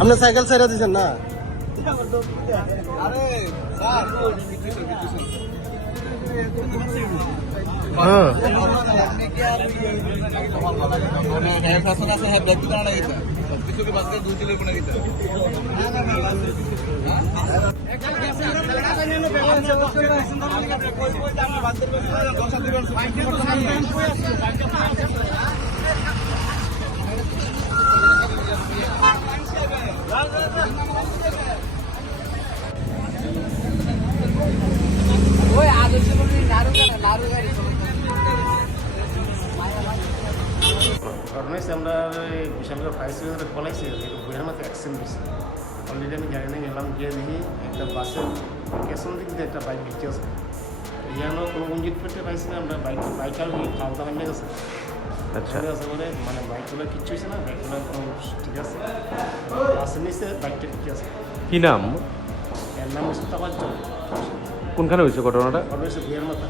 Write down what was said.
আপনি সাইকেল ছেড়ে দিচ্ছেন না? ঘটনায় আমরা বিশালগড় ফায়ার স্টেশনে পলাইছি বুড়ার মাথায় অ্যাক্সিডেন্ট হয়েছে। অলরেডি আমি গাড়ি নিয়ে গেলাম, গিয়ে দেখি একটা বাসের পেছন দিক দিয়ে একটা বাইক ভিজতে আছে। যেন কোনো ইঞ্জিন ফেটে পাইছি না, আমরা বাইকার খাওয়া দাওয়া নিয়ে গেছে। আচ্ছা আছে বলে মানে বাইকগুলো কিচ্ছু হয়েছে না, বাইকগুলো কোনো ঠিক আছে। বাসের নিচে বাইকটা ঠিক আছে। কি নাম? এর নাম হচ্ছে তাবাজ্জুদ। কোনখানে হয়েছে ঘটনাটা? ঘটনা হচ্ছে বুড়ার মাথা।